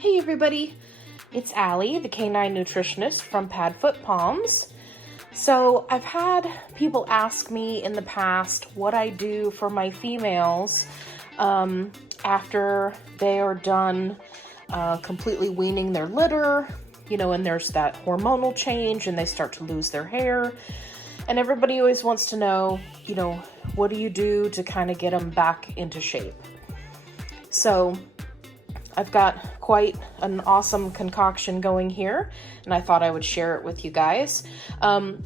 Hey everybody, it's Allie, the Canine Nutritionist from Padfoot Palms. So I've had people ask me in the past what I do for my females after they are done completely weaning their litter, and there's that hormonal change and they start to lose their hair. And everybody always wants to know, what do you do to kind of get them back into shape? So I've got quite an awesome concoction going here, and I thought I would share it with you guys.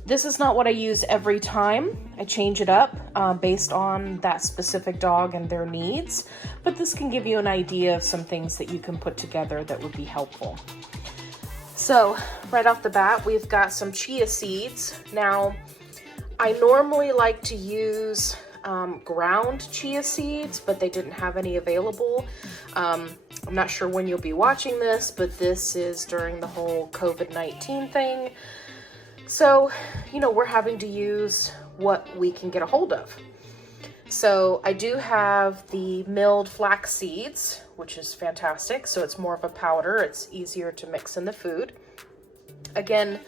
This is not what I use every time. I change it up based on that specific dog and their needs, but this can give you an idea of some things that you can put together that would be helpful. So right off the bat, we've got some chia seeds. Now, I normally like to use ground chia seeds, but they didn't have any available. I'm not sure when you'll be watching this, but this is during the whole COVID-19 thing. So, we're having to use what we can get a hold of. So I do have the milled flax seeds, which is fantastic. So it's more of a powder. It's easier to mix in the food. Again,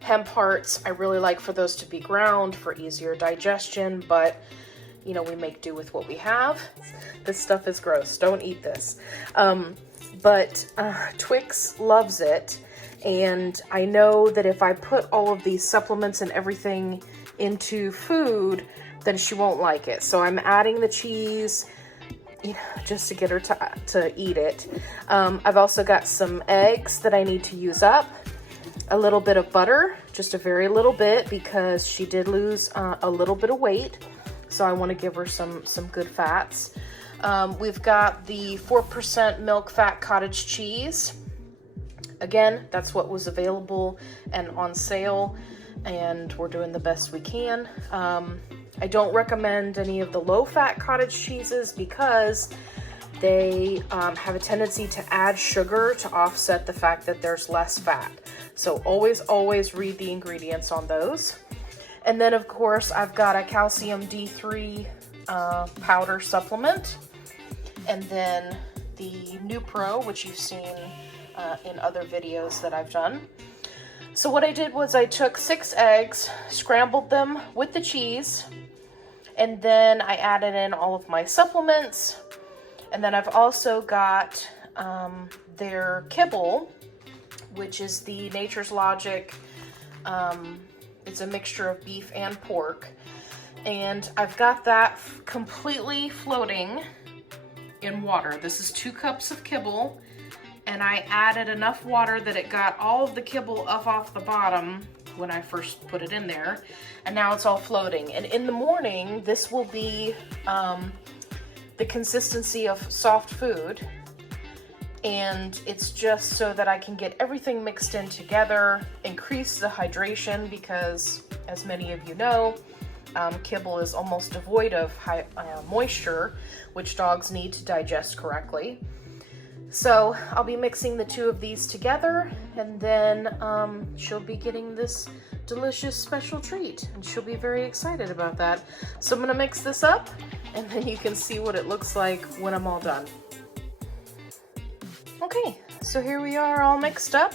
hemp hearts, I really like for those to be ground for easier digestion, but we make do with what we have. This stuff is gross. Don't eat this. But Twix loves it. And I know that if I put all of these supplements and everything into food, then she won't like it. So I'm adding the cheese, just to get her to eat it. I've also got some eggs that I need to use up. A little bit of butter, just a very little bit, because she did lose a little bit of weight. So I want to give her some good fats. We've got the 4% milk fat cottage cheese. Again, that's what was available and on sale, and we're doing the best we can. I don't recommend any of the low-fat cottage cheeses because they have a tendency to add sugar to offset the fact that there's less fat. So always read the ingredients on those. And then, of course, I've got a calcium D3 powder supplement. And then the Nupro, which you've seen in other videos that I've done. So what I did was I took 6 eggs, scrambled them with the cheese, and then I added in all of my supplements. And then I've also got their kibble, which is the Nature's Logic. It's a mixture of beef and pork. And I've got that completely floating in water. This is 2 cups of kibble. And I added enough water that it got all of the kibble up off the bottom when I first put it in there. And now it's all floating. And in the morning, this will be the consistency of soft food. And it's just so that I can get everything mixed in together, increase the hydration, because as many of you know, kibble is almost devoid of moisture, which dogs need to digest correctly. So I'll be mixing the 2 of these together, and then she'll be getting this delicious special treat, and she'll be very excited about that. So I'm gonna mix this up, and then you can see what it looks like when I'm all done. Okay, so here we are all mixed up.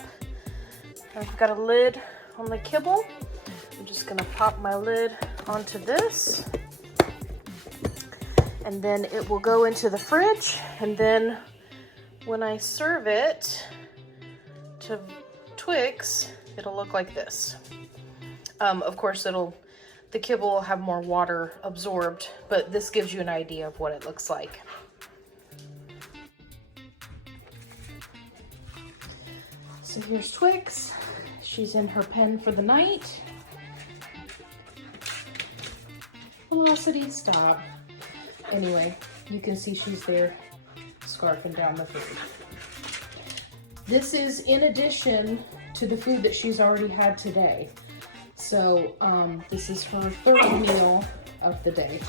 I've got a lid on the kibble. I'm just gonna pop my lid onto this, and then it will go into the fridge, and then when I serve it to Twix, it'll look like this. Of course, the kibble will have more water absorbed, but this gives you an idea of what it looks like. So here's Twix. She's in her pen for the night. Velocity, stop. Anyway, you can see she's there scarfing down the food. This is in addition to the food that she's already had today. So this is her 3rd meal of the day.